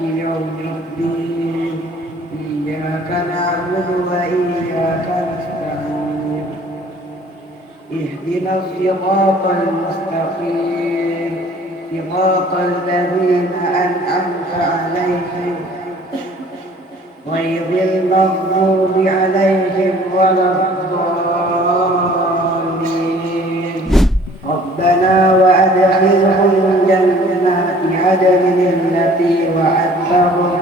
يوم الدين إياك نعبد وإياك نستعين اهدنا الصراط المستقيم صراط الذين أنعمت عليهم غير المغضوب عليهم ولا الضالين. ربنا وأدخلهم جنات عدن التي وعدتهم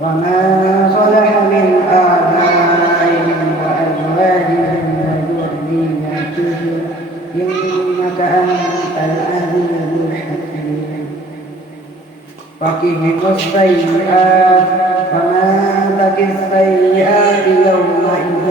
ومن صلح من آبائهم وأزواجهم وذرياتهم إنك أنت العزيز الحكيم. وقهم السيئات ومن تك السيئات يومئذ